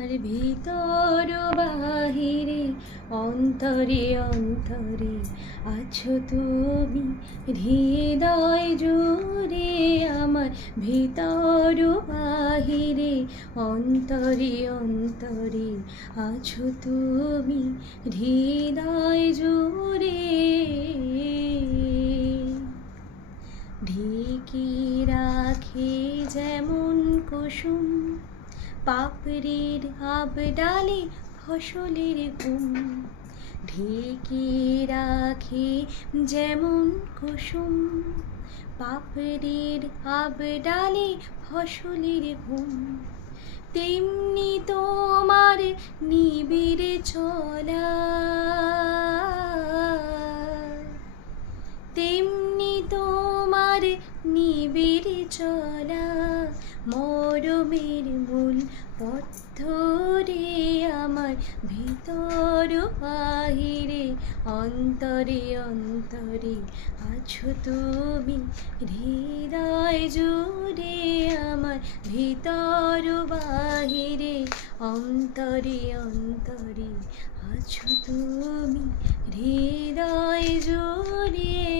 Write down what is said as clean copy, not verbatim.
আমার ভিতর বাহিরে অন্তরে অন্তরে আছো তুমি হৃদয় জুড়ে আমার ভিতর বাহিরে অন্তরে অন্তরে আছো তুমি হৃদয় জুড়ে ঢেকে রাখে যেমন কুসুম পাপড়ির আবডালে ফসলের ঘুম ঢেকে রাখে যেমন কুসুম পাপড়ির আবডালে ফসলের ঘুম তেমনি তোমার নিবিড় চলা তেমনি তোমার নিবিড় চলা মরমের মূল পথরে আমার ভিতর বাহিরে অন্তরে অন্তরে আছো তুমি হৃদয় জুড়ে আমার ভিতর বাহিরে অন্তরে অন্তরে আছো তুমি হৃদয় জুড়ে।